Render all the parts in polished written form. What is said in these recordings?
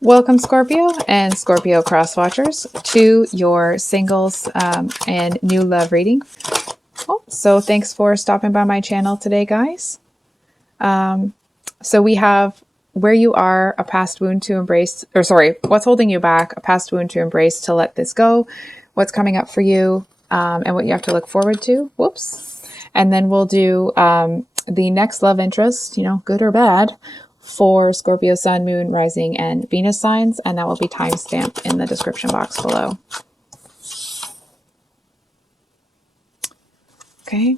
Welcome, Scorpio and Scorpio cross watchers, to your singles and new love reading. So thanks for stopping by my channel today, guys. So we have where you are, a past wound to embrace, or sorry, what's holding you back, a past wound to embrace, to let this go, what's coming up for you, and what you have to look forward to. Whoops. And then we'll do the next love interest, good or bad, for Scorpio Sun, Moon, Rising, and Venus signs, and that will be timestamped in the description box below. Okay.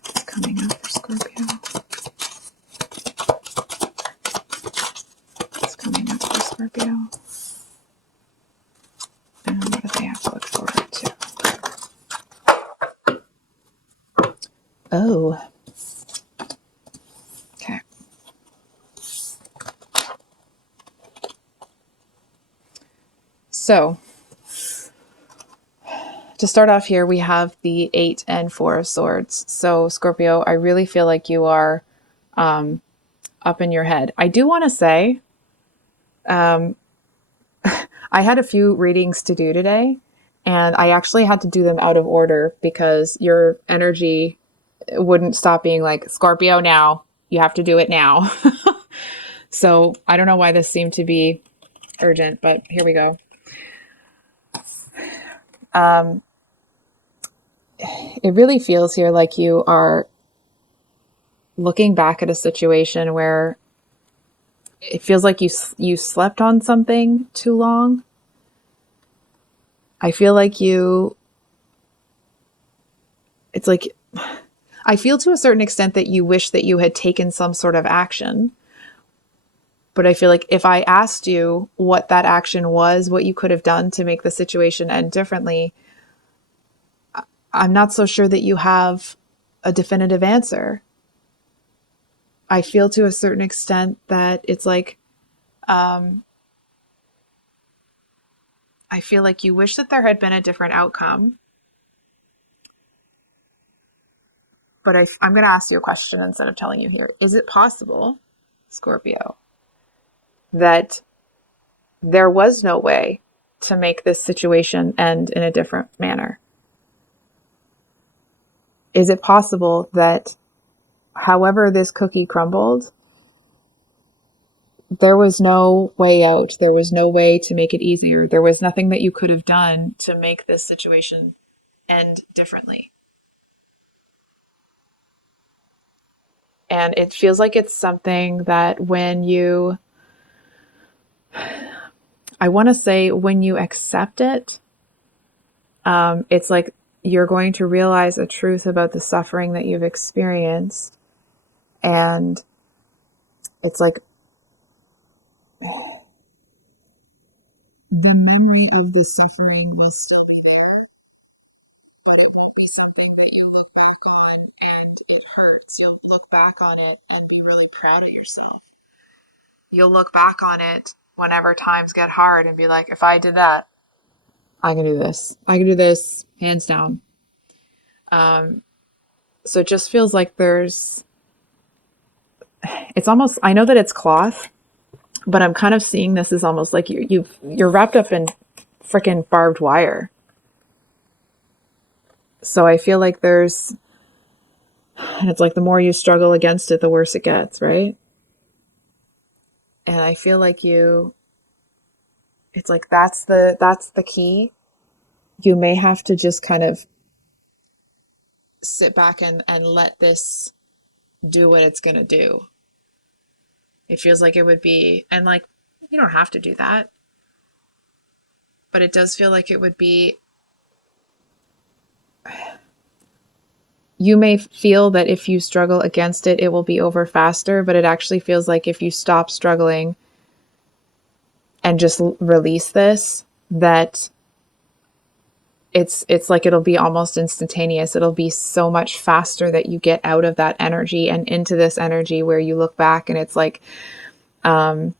What's coming up for Scorpio? What's coming up for Scorpio? And what do they have to look forward to? Oh. Okay. So, to start off here, we have the 8 and 4 of Swords. So, Scorpio, I really feel like you are up in your head. I do want to say, I had a few readings to do today, and I actually had to do them out of order because your energy wouldn't stop being like, Scorpio, now. You have to do it now. So, I don't know why this seemed to be urgent, but here we go. It really feels here like you are looking back at a situation where it feels like you slept on something too long. I feel like it's like, I feel to a certain extent that you wish that you had taken some sort of action. But I feel like if I asked you what that action was, what you could have done to make the situation end differently, I'm not so sure that you have a definitive answer. I feel to a certain extent that it's like, I feel like you wish that there had been a different outcome. But I'm going to ask you a question instead of telling you here. Is it possible, Scorpio, that there was no way to make this situation end in a different manner? Is it possible that however this cookie crumbled, there was no way out? There was no way to make it easier. There was nothing that you could have done to make this situation end differently. And it feels like it's something that I want to say when you accept it, it's like you're going to realize a truth about the suffering that you've experienced. And it's like the memory of the suffering will still be there, but it won't be something that you look back on and it hurts. You'll look back on it and be really proud of yourself. You'll look back on it whenever times get hard and be like, if I did that, I can do this. I can do this, hands down. So it just feels like it's almost, I know that it's cloth, but I'm kind of seeing this as almost like you're wrapped up in freaking barbed wire. So I feel like and it's like the more you struggle against it, the worse it gets, right? And I feel like it's like that's the key. You may have to just kind of sit back and let this do what it's going to do. It feels like it would be, and like, you don't have to do that, but it does feel like it would be, you may feel that if you struggle against it, it will be over faster, but it actually feels like if you stop struggling and just release this, that it's like it'll be almost instantaneous. It'll be so much faster that you get out of that energy and into this energy where you look back and it's like, you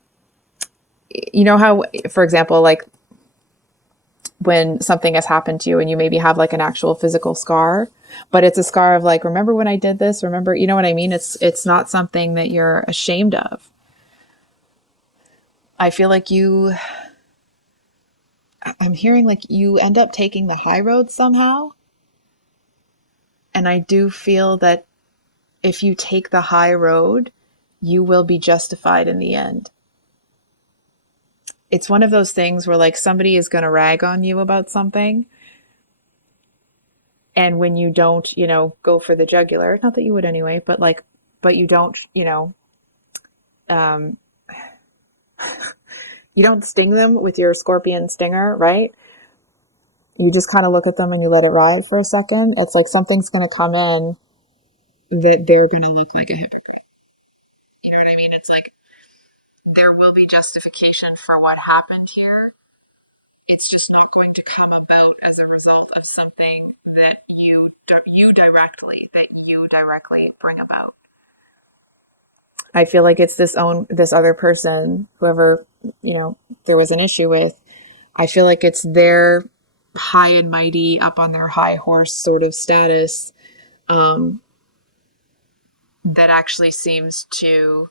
know how, for example, like when something has happened to you and you maybe have like an actual physical scar, but it's a scar of like, remember when I did this? Remember, you know what I mean? It's not something that you're ashamed of. I feel like I'm hearing like you end up taking the high road somehow. And I do feel that if you take the high road, you will be justified in the end. It's one of those things where like somebody is going to rag on you about something. And when you don't, go for the jugular, not that you would anyway, but like, but you don't, um, you don't sting them with your scorpion stinger, right? You just kind of look at them and you let it ride for a second. It's like something's going to come in that they're going to look like a hypocrite. You know what I mean? It's like there will be justification for what happened here. It's just not going to come about as a result of something that you directly bring about. I feel like it's this other person, whoever, there was an issue with. I feel like it's their high and mighty, up on their high horse sort of status, um, that actually seems to,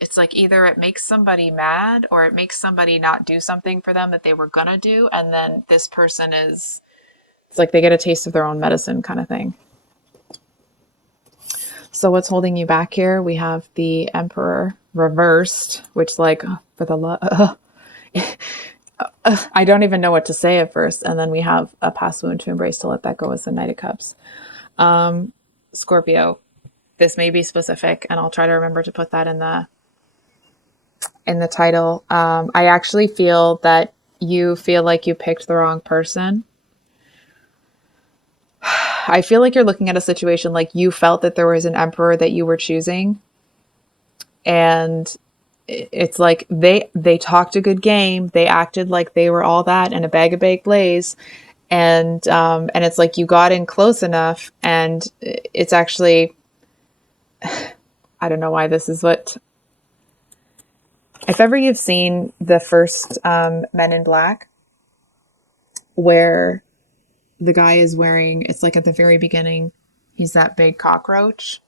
it's like either it makes somebody mad or it makes somebody not do something for them that they were gonna do, and then this person is, it's like they get a taste of their own medicine kind of thing. So what's holding you back here? We have the Emperor reversed, which like for the love, I don't even know what to say at first. And then we have a past wound to embrace, to let that go, as the Knight of Cups. Scorpio, this may be specific, and I'll try to remember to put that in the title. I actually feel that you feel like you picked the wrong person. I feel like you're looking at a situation like you felt that there was an emperor that you were choosing, and it's like they talked a good game. They acted like they were all that and a bag of baked lays, and it's like you got in close enough, and it's actually, I don't know why this is what. If ever you've seen the first Men in Black, where the guy is wearing, it's like at the very beginning, he's that big cockroach,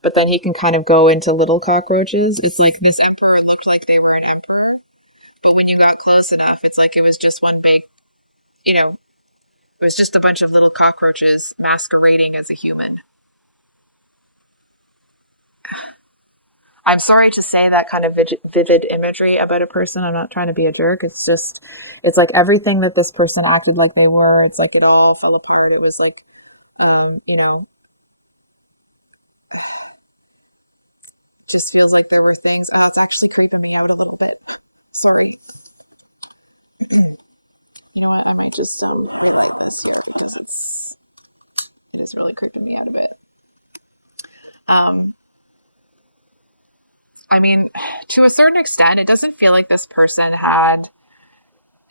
but then he can kind of go into little cockroaches. It's like this emperor looked like they were an emperor, but when you got close enough, it's like it was just one big, it was just a bunch of little cockroaches masquerading as a human. I'm sorry to say that kind of vivid imagery about a person. I'm not trying to be a jerk. It's just, it's like everything that this person acted like they were, it's like it all fell apart. It was like, just feels like there were things. Oh, it's actually creeping me out a little bit. Sorry. You know what? I might just highlight this here because it is really creeping me out a bit. Um, I mean, to a certain extent, it doesn't feel like this person had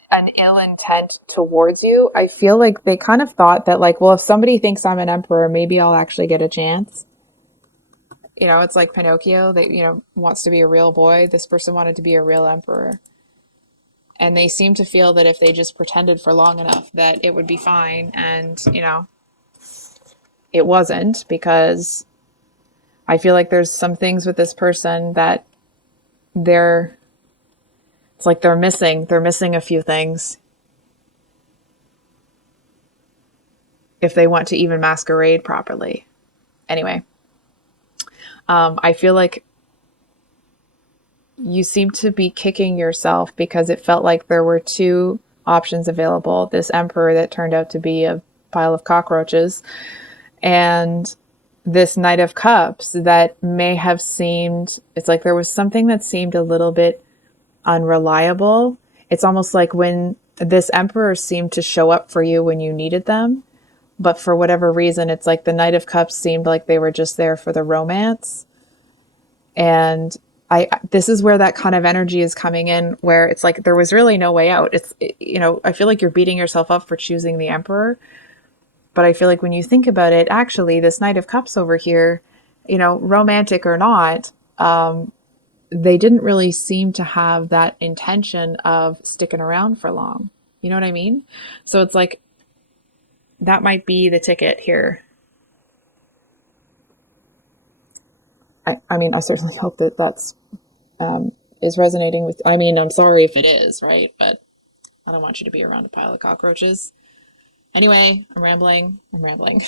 an ill intent towards you. I feel like they kind of thought that, like, well, if somebody thinks I'm an emperor, maybe I'll actually get a chance. It's like Pinocchio that, wants to be a real boy. This person wanted to be a real emperor. And they seem to feel that if they just pretended for long enough that it would be fine. And, it wasn't, because I feel like there's some things with this person that they're, it's like they're missing a few things if they want to even masquerade properly. Anyway, I feel like you seem to be kicking yourself because it felt like there were two options available. This emperor that turned out to be a pile of cockroaches, and this Knight of Cups that may have seemed, it's like there was something that seemed a little bit unreliable. It's almost like when this emperor seemed to show up for you when you needed them, but for whatever reason, it's like the Knight of Cups seemed like they were just there for the romance. And this is where that kind of energy is coming in, where it's like there was really no way out. I feel like you're beating yourself up for choosing the emperor, but I feel like when you think about it, actually, this Knight of Cups over here, romantic or not, they didn't really seem to have that intention of sticking around for long. You know what I mean? So it's like that might be the ticket here. I mean, I certainly hope that that's is resonating with, I mean, I'm sorry if it is, right? But I don't want you to be around a pile of cockroaches. Anyway, I'm rambling. I'm rambling.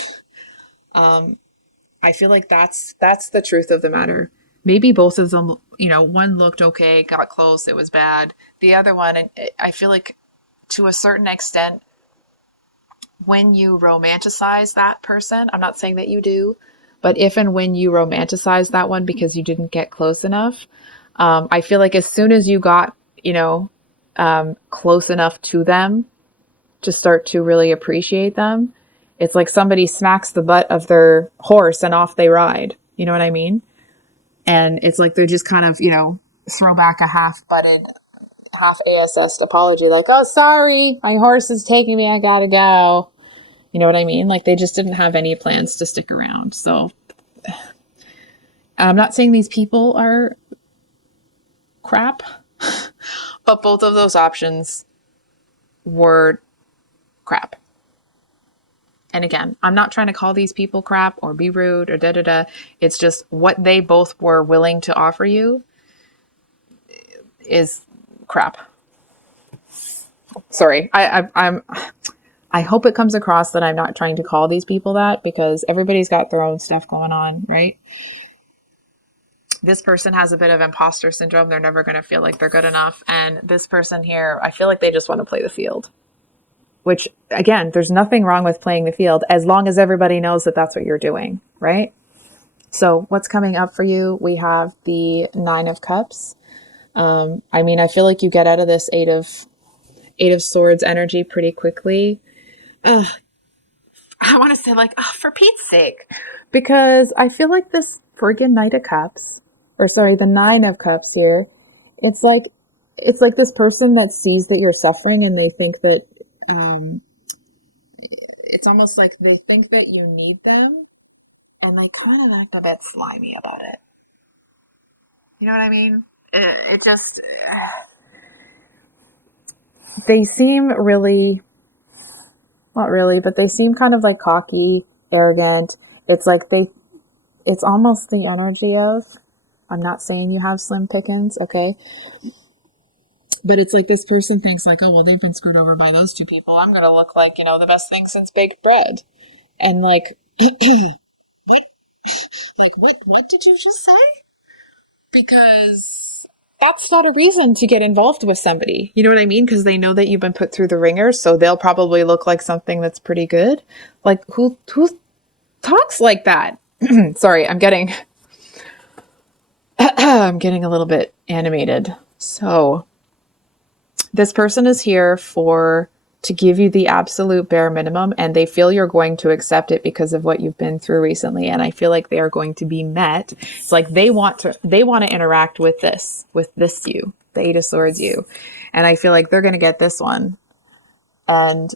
I feel like that's the truth of the matter. Maybe both of them, one looked okay, got close, it was bad. The other one, and I feel like to a certain extent, when you romanticize that person, I'm not saying that you do, but if and when you romanticize that one because you didn't get close enough, I feel like as soon as you got, close enough to them to start to really appreciate them, it's like somebody smacks the butt of their horse and off they ride. You know what I mean? And it's like they're just kind of, throw back a half-butted, half-ASS apology, like, oh, sorry, my horse is taking me, I gotta go. You know what I mean? Like they just didn't have any plans to stick around. So I'm not saying these people are crap, but both of those options were crap. And again, I'm not trying to call these people crap or be rude or da-da-da. It's just what they both were willing to offer you is crap. Sorry. I hope it comes across that I'm not trying to call these people that, because everybody's got their own stuff going on, right? This person has a bit of imposter syndrome. They're never going to feel like they're good enough. And this person here, I feel like they just want to play the field. Which, again, there's nothing wrong with playing the field as long as everybody knows that that's what you're doing, right? So what's coming up for you? We have the 9 of Cups. I mean, I feel like you get out of this Eight of Swords energy pretty quickly. I want to say like, oh, for Pete's sake, because I feel like this friggin' Knight of Cups, or sorry, the 9 of Cups here, it's like this person that sees that you're suffering and they think that, it's almost like they think that you need them and they kind of act a bit slimy about it. You know what I mean? It just, they seem really, not really, but they seem kind of like cocky, arrogant. It's like it's almost the energy of, I'm not saying you have slim pickings, okay? But it's like this person thinks like, oh, well, they've been screwed over by those two people. I'm going to look like, the best thing since baked bread. And like, what? Like, what did you just say? Because that's not a reason to get involved with somebody. You know what I mean? Because they know that you've been put through the ringer, so they'll probably look like something that's pretty good. Like, who talks like that? Sorry, I'm getting I'm getting a little bit animated. So this person is here to give you the absolute bare minimum, and they feel you're going to accept it because of what you've been through recently. And I feel like they are going to be met. It's like they want to interact with this you, the 8 of Swords you. And I feel like they're going to get this one. And,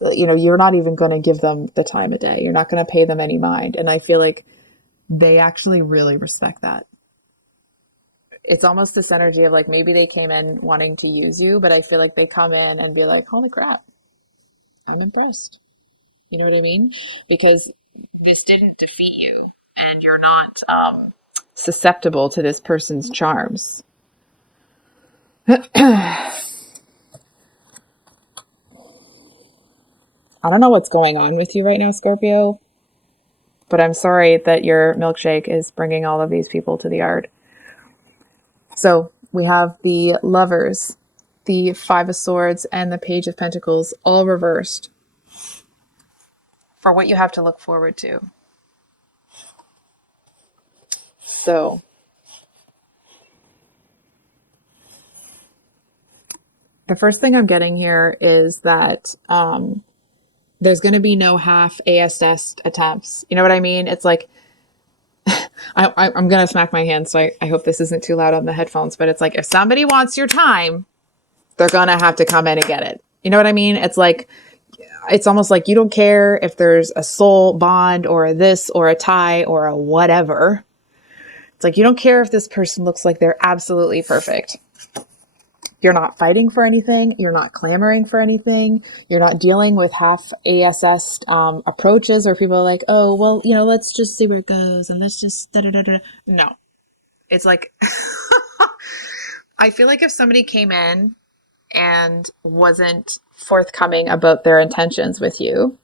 you're not even going to give them the time of day. You're not going to pay them any mind. And I feel like they actually really respect that. It's almost this energy of like, maybe they came in wanting to use you, but I feel like they come in and be like, holy crap, I'm impressed. You know what I mean? Because this didn't defeat you and you're not susceptible to this person's charms. I don't know what's going on with you right now, Scorpio, but I'm sorry that your milkshake is bringing all of these people to the yard. So we have the Lovers, the 5 of Swords, and the Page of Pentacles all reversed for what you have to look forward to. So the first thing I'm getting here is that there's going to be no half ASS attempts. You know what I mean? It's like, I'm going to smack my hand, so I hope this isn't too loud on the headphones, but it's like, if somebody wants your time, they're going to have to come in and get it. You know what I mean? It's like, it's almost like you don't care if there's a soul bond or a this or a tie or a whatever. It's like, you don't care if this person looks like they're absolutely perfect. You're not fighting for anything. You're not clamoring for anything. You're not dealing with half ASS approaches where people are like, oh, well, let's just see where it goes and let's just da-da-da-da. No. It's like, I feel like if somebody came in and wasn't forthcoming about their intentions with you,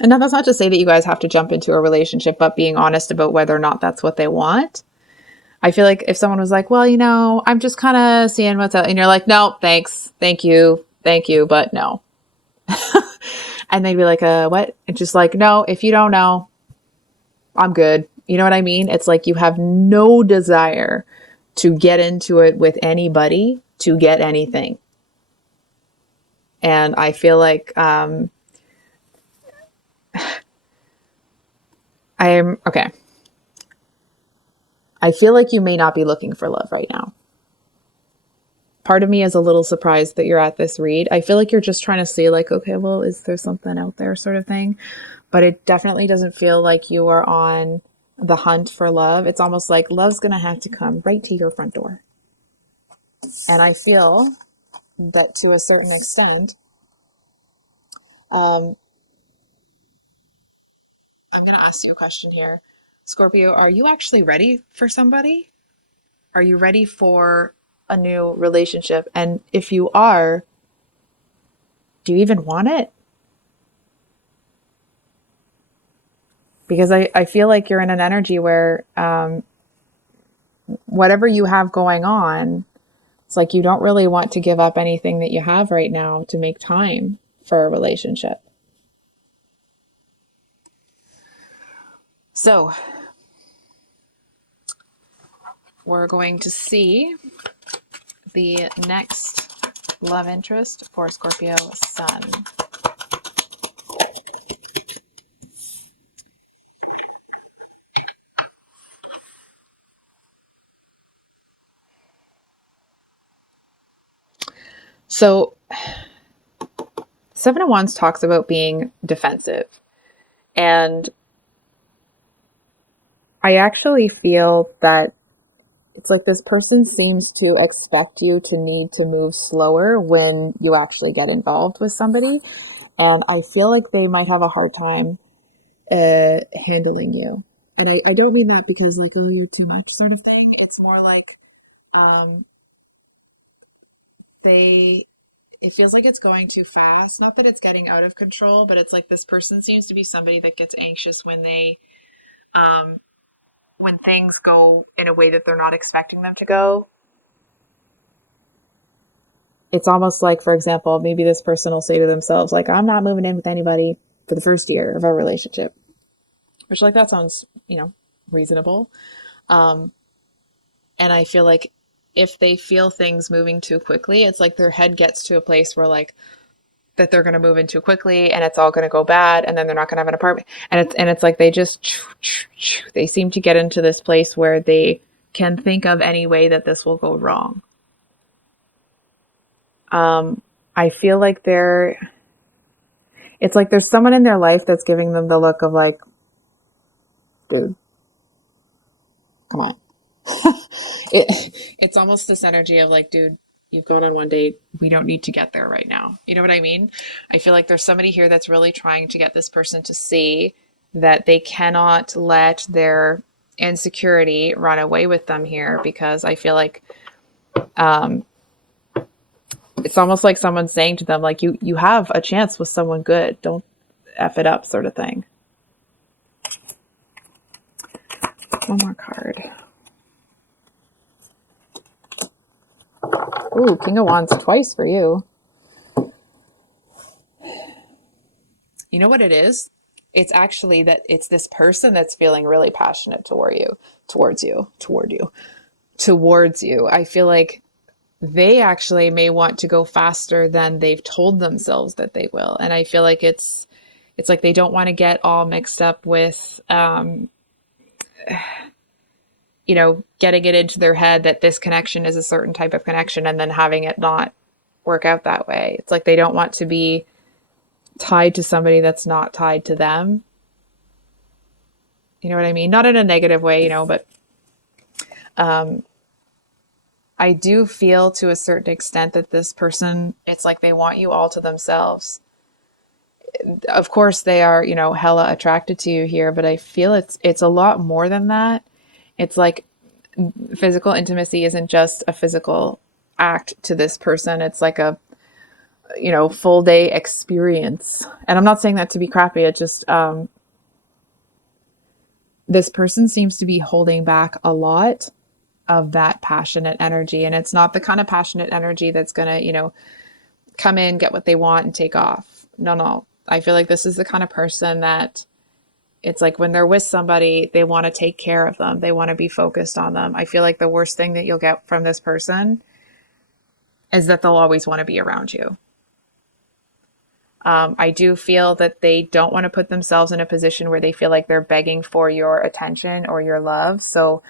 and now that's not to say that you guys have to jump into a relationship, but being honest about whether or not that's what they want. I feel like if someone was like, well, I'm just kind of seeing what's out, and you're like, no, thanks, thank you, but no. And they'd be like, what? And just like, no, if you don't know, I'm good. You know what I mean? It's like you have no desire to get into it with anybody to get anything. And I feel like I'm okay. I feel like you may not be looking for love right now. Part of me is a little surprised that you're at this read. I feel like you're just trying to see like, okay, well, is there something out there sort of thing? But it definitely doesn't feel like you are on the hunt for love. It's almost like love's going to have to come right to your front door. And I feel that to a certain extent, um, I'm going to ask you a question here. Scorpio, are you actually ready for somebody? Are you ready for a new relationship? And if you are, do you even want it? Because I feel like you're in an energy where whatever you have going on, it's like you don't really want to give up anything that you have right now to make time for a relationship. So we're going to see the next love interest for Scorpio Sun. So Seven of Wands talks about being defensive. And I actually feel that it's like this person seems to expect you to need to move slower when you actually get involved with somebody. And I feel like they might have a hard time handling you. And I don't mean that because like, oh, you're too much sort of thing. It's more like they it feels like it's going too fast. Not that it's getting out of control, but it's like this person seems to be somebody that gets anxious um when things go in a way that they're not expecting them to go. It's almost like, for example, maybe this person will say to themselves, like, I'm not moving in with anybody for the first year of our relationship, which, like, that sounds, reasonable. Um, and I feel like if they feel things moving too quickly, it's like their head gets to a place where, like, that they're going to move in too quickly and it's all going to go bad and then they're not going to have an apartment. And it's like they just, they seem to get into this place where they can think of any way that this will go wrong. I feel like it's like there's someone in their life that's giving them the look of like, dude, come on. It's almost this energy of like, dude, you've gone on one date. We don't need to get there right now. You know what I mean? I feel like there's somebody here that's really trying to get this person to see that they cannot let their insecurity run away with them here, because I feel like it's almost like someone saying to them, like, you have a chance with someone good. Don't F it up, sort of thing. One more card. Ooh, King of Wands twice for you. You know what it is? It's actually that it's this person that's feeling really passionate towards you. I feel like they actually may want to go faster than they've told themselves that they will. And I feel like it's like they don't want to get all mixed up with, getting it into their head that this connection is a certain type of connection and then having it not work out that way. It's like they don't want to be tied to somebody that's not tied to them. You know what I mean? Not in a negative way, but I do feel to a certain extent that this person, it's like they want you all to themselves. Of course they are, hella attracted to you here, but I feel it's a lot more than that. It's like physical intimacy isn't just a physical act to this person. It's like a, full day experience. And I'm not saying that to be crappy. It just, this person seems to be holding back a lot of that passionate energy. And it's not the kind of passionate energy that's going to, come in, get what they want and take off. No. I feel like this is the kind of person that it's like when they're with somebody, they want to take care of them. They want to be focused on them. I feel like the worst thing that you'll get from this person is that they'll always want to be around you. I do feel that they don't want to put themselves in a position where they feel like they're begging for your attention or your love. So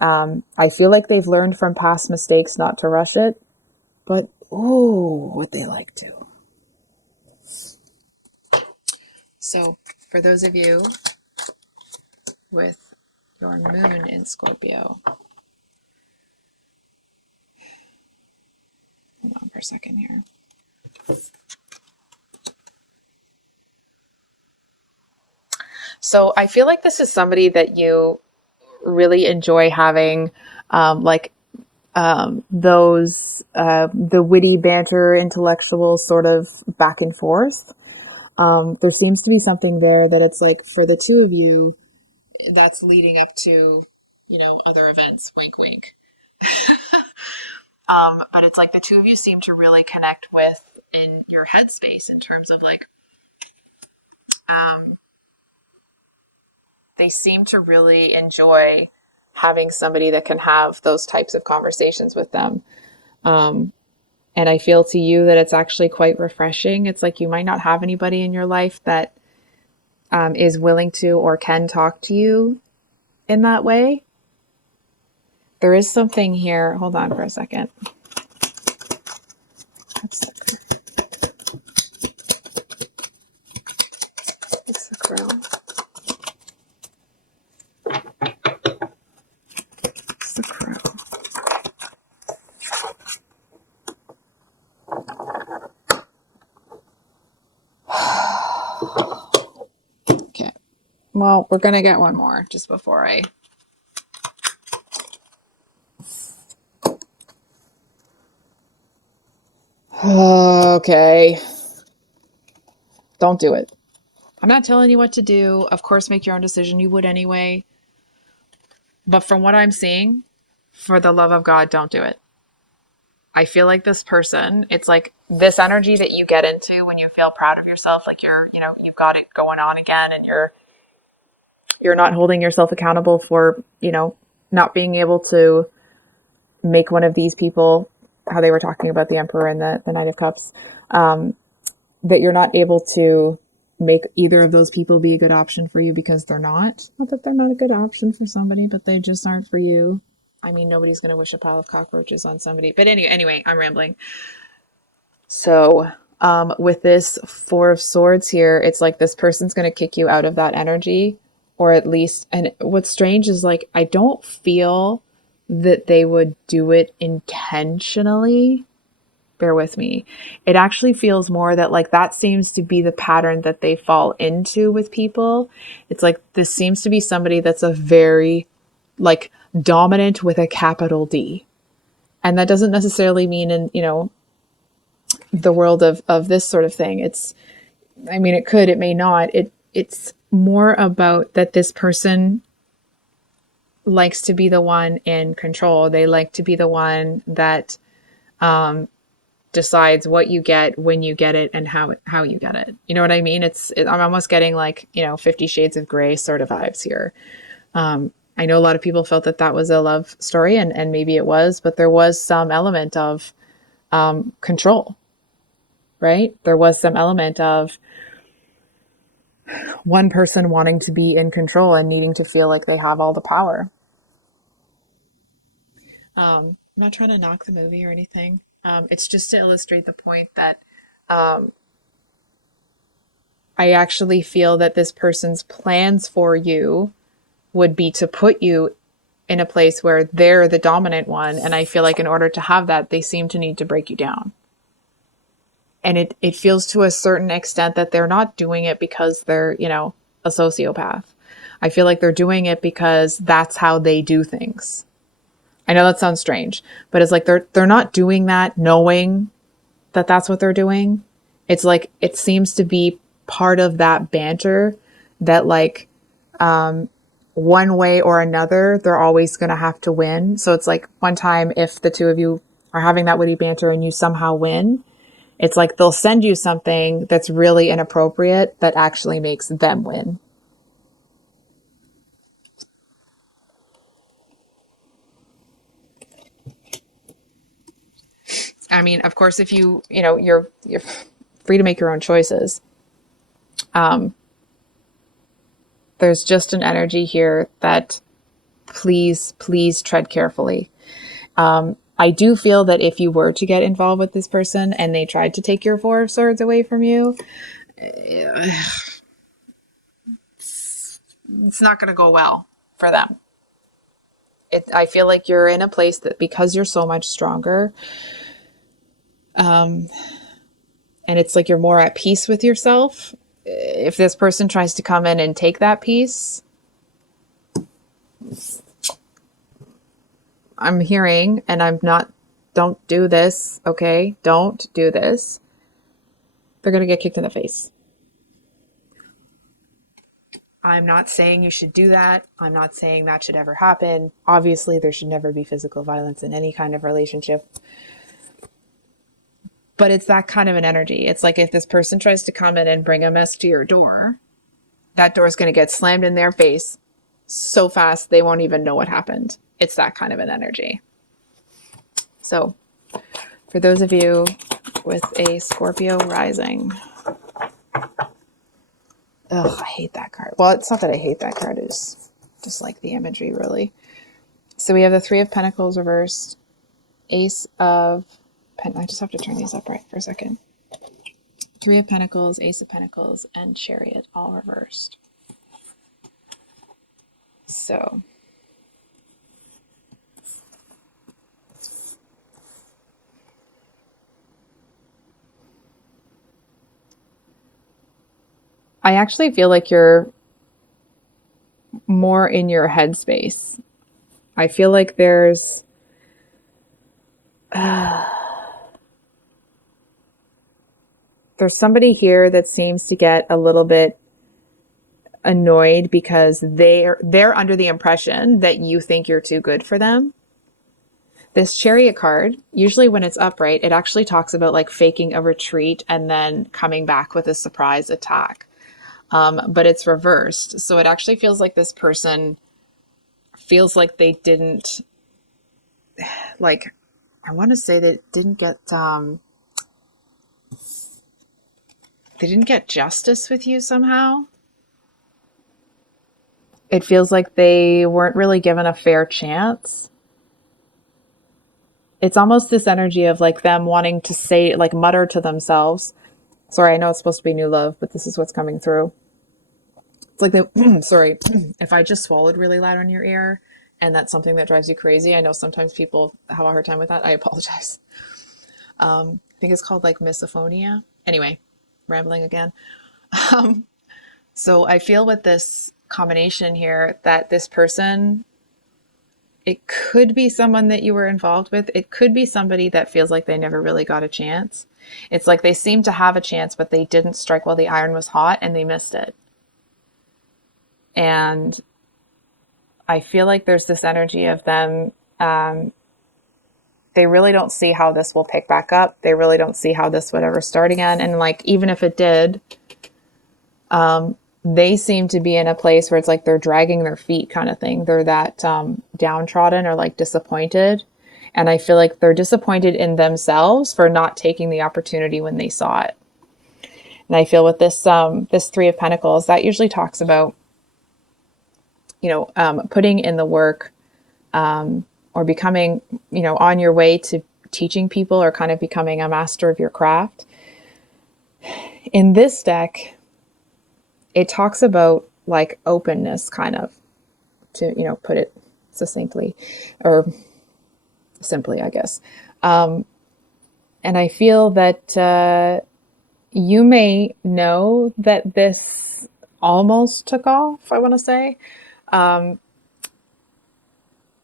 I feel like they've learned from past mistakes not to rush it. But, would they like to? So for those of you with your moon in Scorpio, hold on for a second here. So I feel like this is somebody that you really enjoy having, the witty banter, intellectual sort of back and forth. There seems to be something there that it's like for the two of you, that's leading up to, other events, wink, wink. But it's like the two of you seem to really connect with in your headspace in terms of like, they seem to really enjoy having somebody that can have those types of conversations with them. And I feel to you that it's actually quite refreshing. It's like you might not have anybody in your life that is willing to or can talk to you in that way. There is something here. Hold on for a second. It's the crown. It's the crown. Okay. Well, we're going to get one more just before I... Okay. Don't do it. I'm not telling you what to do. Of course, make your own decision. You would anyway. But from what I'm seeing, for the love of God, don't do it. I feel like this person, it's like this energy that you get into when you feel proud of yourself, like you've got it going on again and you're not holding yourself accountable for, not being able to make one of these people, how they were talking about the Emperor and the Knight of Cups, that you're not able to make either of those people be a good option for you because they're not. Not that they're not a good option for somebody, but they just aren't for you. I mean, nobody's going to wish a pile of cockroaches on somebody. But anyway, I'm rambling. So with this Four of Swords here, it's like this person's going to kick you out of that energy, or at least, and what's strange is like, I don't feel that they would do it intentionally. Bear with me. It actually feels more that like that seems to be the pattern that they fall into with people. It's like this seems to be somebody that's a very like dominant with a capital D. And that doesn't necessarily mean in, the world of this sort of thing. It could, it may not. It's more about that this person likes to be the one in control. They like to be the one that decides what you get, when you get it, and how you get it. You know what I mean? I'm almost getting like, 50 Shades of Grey sort of vibes here. I know a lot of people felt that was a love story, and maybe it was, but there was some element of control, right? There was some element of one person wanting to be in control and needing to feel like they have all the power. I'm not trying to knock the movie or anything. It's just to illustrate the point that I actually feel that this person's plans for you would be to put you in a place where they're the dominant one. And I feel like in order to have that, they seem to need to break you down. And it feels to a certain extent that they're not doing it because they're, a sociopath. I feel like they're doing it because that's how they do things. I know that sounds strange, but it's like they're not doing that knowing that that's what they're doing. It's like it seems to be part of that banter that like one way or another they're always going to have to win. So it's like one time if the two of you are having that witty banter and you somehow win, it's like they'll send you something that's really inappropriate that actually makes them win. I mean, of course, if you're free to make your own choices. There's just an energy here that please tread carefully. I do feel that if you were to get involved with this person and they tried to take your Four of Swords away from you, it's not going to go well for them. I feel like you're in a place that because you're so much stronger, and it's like you're more at peace with yourself. If this person tries to come in and take that peace, I'm hearing, and I'm not, don't do this, okay? Don't do this. They're going to get kicked in the face. I'm not saying you should do that. I'm not saying that should ever happen. Obviously, there should never be physical violence in any kind of relationship. But it's that kind of an energy. It's like if this person tries to come in and bring a mess to your door, that door is going to get slammed in their face so fast they won't even know what happened. It's that kind of an energy. So for those of you with a Scorpio rising, I hate that card. Well, it's not that I hate that card. It's just like the imagery, really. So we have the Three of Pentacles reversed, Ace of Pentacles. I just have to turn these up right for a second. Three of Pentacles, Ace of Pentacles, and Chariot all reversed. So I actually feel like you're more in your headspace. I feel like there's somebody here that seems to get a little bit annoyed because they're under the impression that you think you're too good for them. This Chariot card, usually when it's upright, it actually talks about like faking a retreat and then coming back with a surprise attack. But it's reversed. So it actually feels like this person feels like they didn't, like, I want to say they didn't get justice with you somehow. It feels like they weren't really given a fair chance. It's almost this energy of like them wanting to say, like mutter to themselves. Sorry, I know it's supposed to be new love, but this is what's coming through. It's like they, sorry, if I just swallowed really loud on your ear and that's something that drives you crazy, I know sometimes people have a hard time with that. I apologize. I think it's called like misophonia. Anyway, rambling again. So I feel with this combination here that this person, it could be someone that you were involved with. It could be somebody that feels like they never really got a chance. It's like they seem to have a chance, but they didn't strike while the iron was hot and they missed it. And I feel like there's this energy of them. They really don't see how this will pick back up. They really don't see how this would ever start again. And like, even if it did, they seem to be in a place where it's like they're dragging their feet kind of thing. They're that downtrodden or like disappointed. And I feel like they're disappointed in themselves for not taking the opportunity when they saw it. And I feel with this this Three of Pentacles, that usually talks about, putting in the work, or becoming, on your way to teaching people or kind of becoming a master of your craft. In this deck, it talks about like openness, kind of, to, put it succinctly or simply, I guess. And I feel that you may know that this almost took off, I want to say. But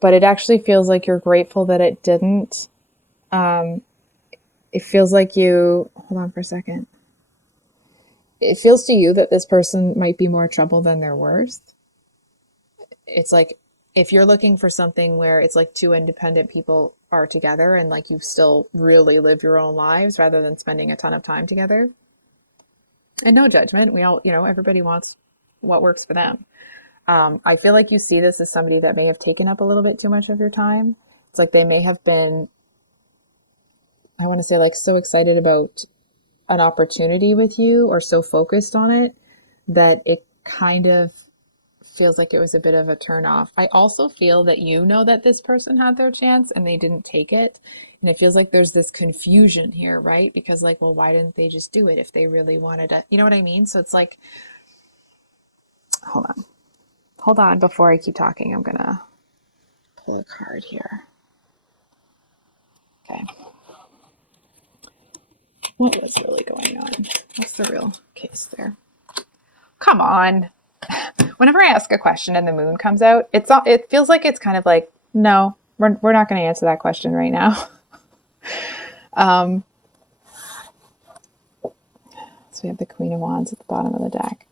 but it actually feels like you're grateful that it didn't. It feels like you, hold on for a second. It feels to you that this person might be more trouble than they're worth. It's like if you're looking for something where it's like two independent people are together and like you still really live your own lives rather than spending a ton of time together. And no judgment. We all, everybody wants what works for them. I feel like you see this as somebody that may have taken up a little bit too much of your time. It's like they may have been, I want to say, like so excited about an opportunity with you or so focused on it that it kind of feels like it was a bit of a turn off. I also feel that you know that this person had their chance and they didn't take it. And it feels like there's this confusion here, right? Because like, well, why didn't they just do it if they really wanted to? You know what I mean? So it's like, hold on before I keep talking. I'm going to pull a card here. Okay. What was really going on? What's the real case there? Come on. Whenever I ask a question and the moon comes out, it feels like it's kind of like, no, we're not going to answer that question right now. So we have the Queen of Wands at the bottom of the deck.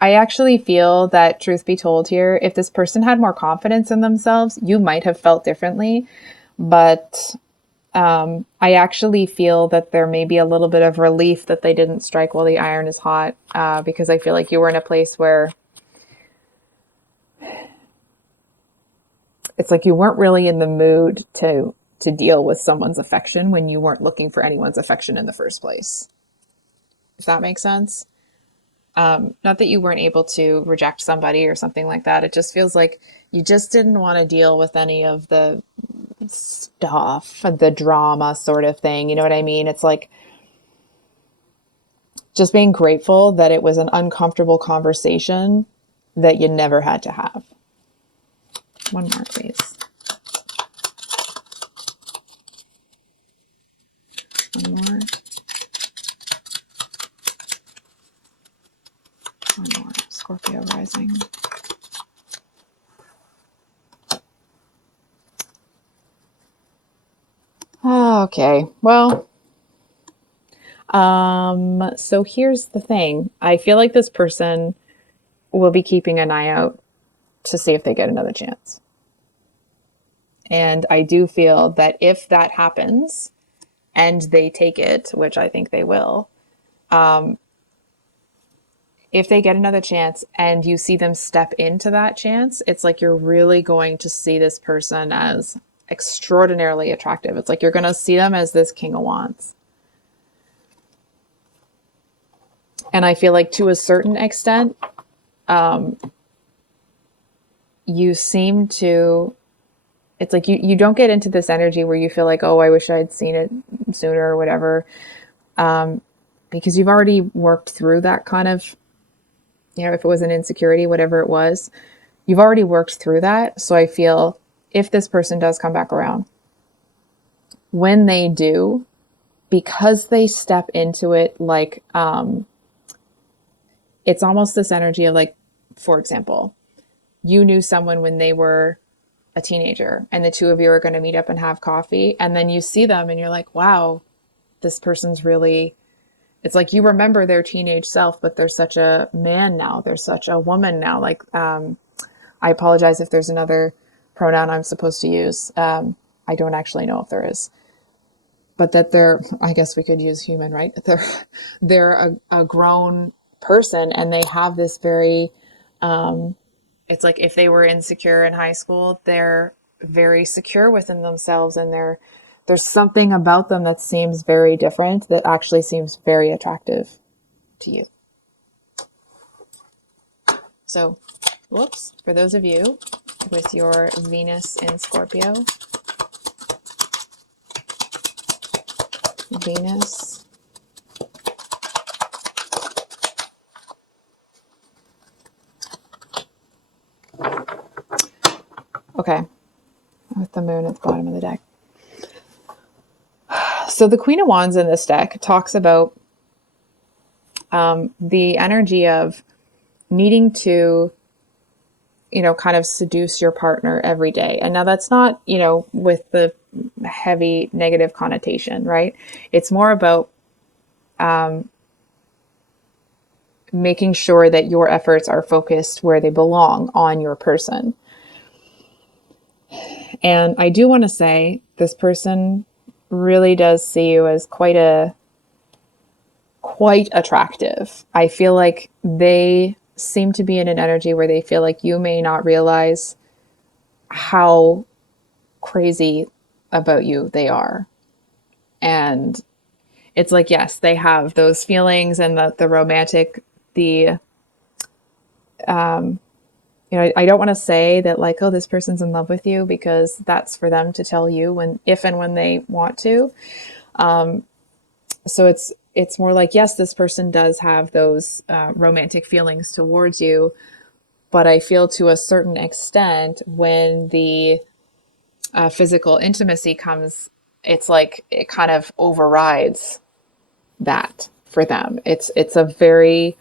I actually feel that, truth be told here, if this person had more confidence in themselves, you might have felt differently. But I actually feel that there may be a little bit of relief that they didn't strike while the iron is hot, because I feel like you were in a place where it's like you weren't really in the mood to deal with someone's affection when you weren't looking for anyone's affection in the first place. If that makes sense. Not that you weren't able to reject somebody or something like that. It just feels like you just didn't want to deal with any of the stuff, the drama sort of thing. You know what I mean? It's like just being grateful that it was an uncomfortable conversation that you never had to have. One more, please. One more. One more. Scorpio rising. Okay, well, so here's the thing. I feel like this person will be keeping an eye out to see if they get another chance. And I do feel that if that happens and they take it, which I think they will, if they get another chance and you see them step into that chance, it's like you're really going to see this person as extraordinarily attractive. It's like you're going to see them as this King of Wands. And I feel like to a certain extent, you seem to, it's like you don't get into this energy where you feel like, oh, I wish I'd seen it sooner or whatever. Because you've already worked through that kind of, if it was an insecurity, whatever it was, you've already worked through that. So I feel if this person does come back around, when they do, because they step into it, like, it's almost this energy of like, for example, you knew someone when they were a teenager and the two of you are going to meet up and have coffee. And then you see them and you're like, wow, this person's really, it's like you remember their teenage self, but they're such a man now. They're such a woman now. Like, I apologize if there's another pronoun I'm supposed to use. I don't actually know if there is, but that they're, I guess we could use human, right? They're a grown person and they have this very, it's like if they were insecure in high school, they're very secure within themselves and there's something about them that seems very different that actually seems very attractive to you. So, whoops, for those of you with your Venus in Scorpio, Venus, okay, with the moon at the bottom of the deck. So the Queen of Wands in this deck talks about the energy of needing to kind of seduce your partner every day. And now that's not, with the heavy negative connotation, right? It's more about making sure that your efforts are focused where they belong on your person. And I do want to say this person really does see you as quite attractive. I feel like they seem to be in an energy where they feel like you may not realize how crazy about you they are. And it's like, yes, they have those feelings and the romantic, I don't want to say that like, oh, this person's in love with you, because that's for them to tell you if and when they want to. So it's more like, yes, this person does have those romantic feelings towards you, but I feel to a certain extent when the physical intimacy comes, it's like it kind of overrides that for them. It's a very,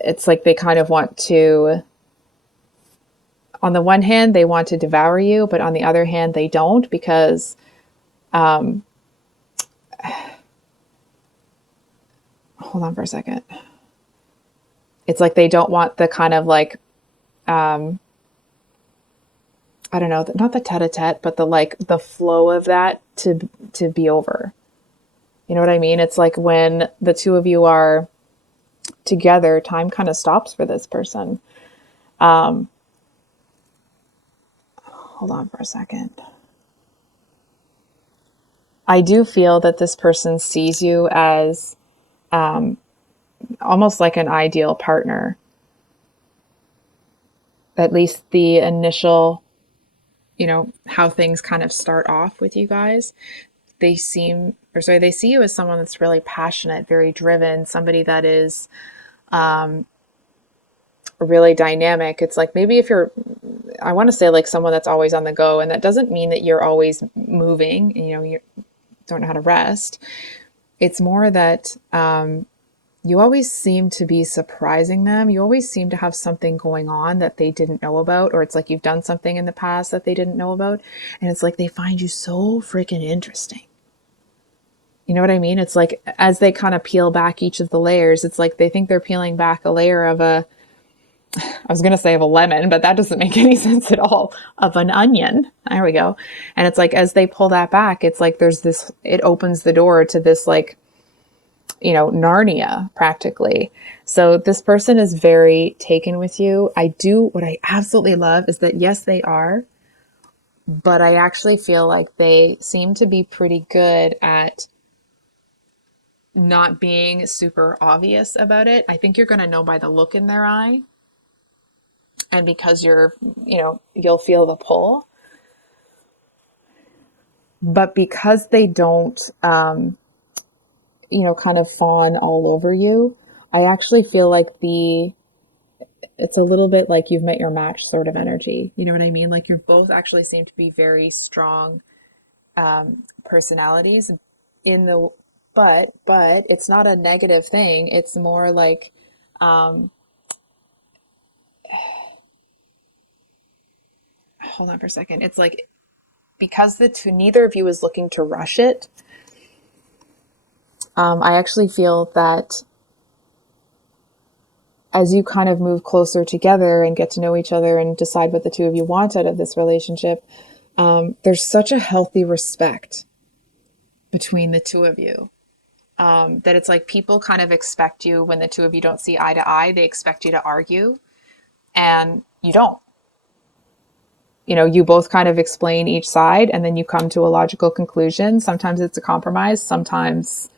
it's like they kind of want to, on the one hand, they want to devour you, but on the other hand, they don't, because hold on for a second. It's like they don't want the kind of like, I don't know, not the tete-a-tete, but the flow of that to be over. You know what I mean? It's like when the two of you are together, time kind of stops for this person. Hold on for a second. I do feel that this person sees you as almost like an ideal partner. At least the initial, how things kind of start off with you guys. They see you as someone that's really passionate, very driven, somebody that is really dynamic. It's like maybe I want to say like someone that's always on the go, and that doesn't mean that you're always moving, you don't know how to rest. It's more that you always seem to be surprising them. You always seem to have something going on that they didn't know about, or it's like you've done something in the past that they didn't know about. And it's like they find you so freaking interesting. You know what I mean? It's like as they kind of peel back each of the layers, it's like they think they're peeling back a layer of I was going to say of a lemon, but that doesn't make any sense at all, of an onion. There we go. And it's like as they pull that back, it's like it opens the door to this like, Narnia practically. So this person is very taken with you. What I absolutely love is that, yes, they are, but I actually feel like they seem to be pretty good at not being super obvious about it. I think you're going to know by the look in their eye. And because you'll feel the pull. But because they don't, kind of fawn all over you, I actually feel like it's a little bit like you've met your match sort of energy. You know what I mean? Like you both actually seem to be very strong personalities but it's not a negative thing. It's more like, hold on for a second. It's like, because neither of you is looking to rush it, I actually feel that as you kind of move closer together and get to know each other and decide what the two of you want out of this relationship, there's such a healthy respect between the two of you, that it's like people kind of expect you, when the two of you don't see eye to eye, they expect you to argue, and you don't. You both kind of explain each side and then you come to a logical conclusion. Sometimes it's a compromise. Sometimes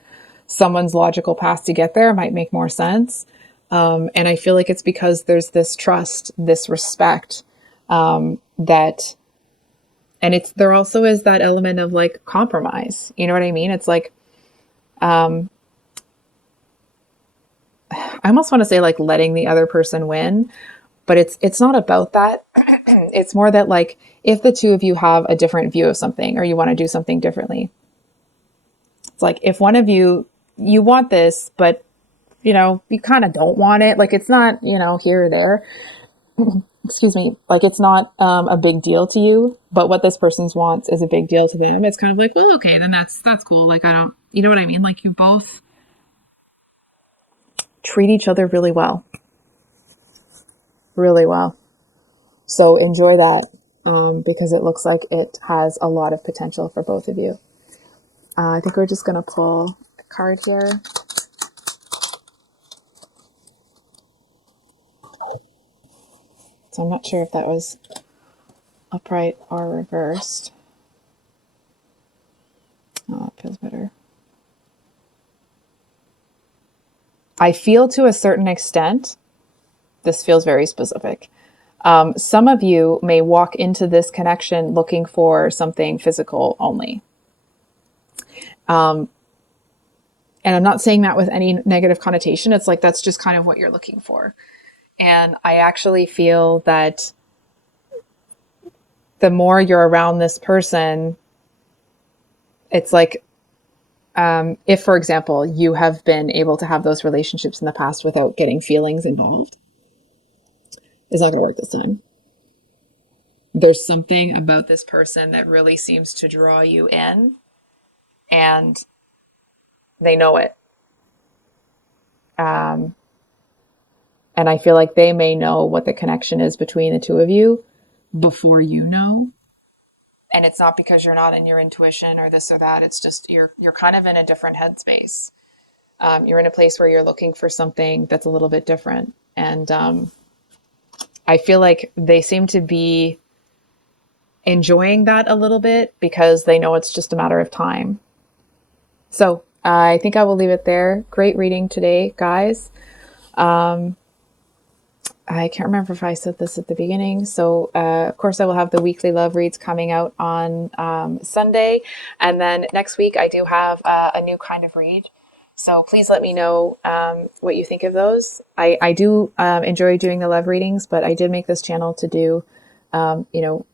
someone's logical path to get there might make more sense. And I feel like it's because there's this trust, this respect, and there also is that element of like compromise. You know what I mean? It's like, I almost want to say like letting the other person win, but it's not about that. It's more that like, if the two of you have a different view of something or you want to do something differently, it's like if one of you want this, but you know, you kind of don't want it. Like, it's not, you know, here or there. Excuse me. Like, it's not a big deal to you, but what this person's wants is a big deal to them. It's kind of like, well, okay, then that's cool. Like, I don't, you know what I mean? Like, you both treat each other really well. Really well. So enjoy that, because it looks like it has a lot of potential for both of you. I think we're just going to pull a card here. So I'm not sure if that was upright or reversed. Oh, it feels better. I feel to a certain extent, this feels very specific. Some of you may walk into this connection looking for something physical only. And I'm not saying that with any negative connotation. It's like, that's just kind of what you're looking for. And I actually feel that the more you're around this person, it's like, if, for example, you have been able to have those relationships in the past without getting feelings involved, it's not going to work this time. There's something about this person that really seems to draw you in, and they know it. And I feel like they may know what the connection is between the two of you before you know. And it's not because you're not in your intuition or this or that. It's just you're kind of in a different headspace. You're in a place where you're looking for something that's a little bit different. And I feel like they seem to be enjoying that a little bit because they know it's just a matter of time. So I think I will leave it there. Great reading today, guys. I can't remember if I said this at the beginning. So, of course, I will have the weekly love reads coming out on Sunday. And then next week, I do have a new kind of read. So please let me know what you think of those. I do enjoy doing the love readings, but I did make this channel to do, you know,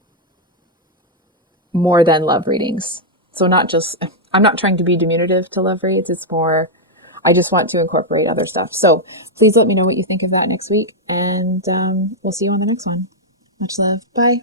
more than love readings. So not just, I'm not trying to be diminutive to love reads. It's more, I just want to incorporate other stuff. So please let me know what you think of that next week. And we'll see you on the next one. Much love. Bye.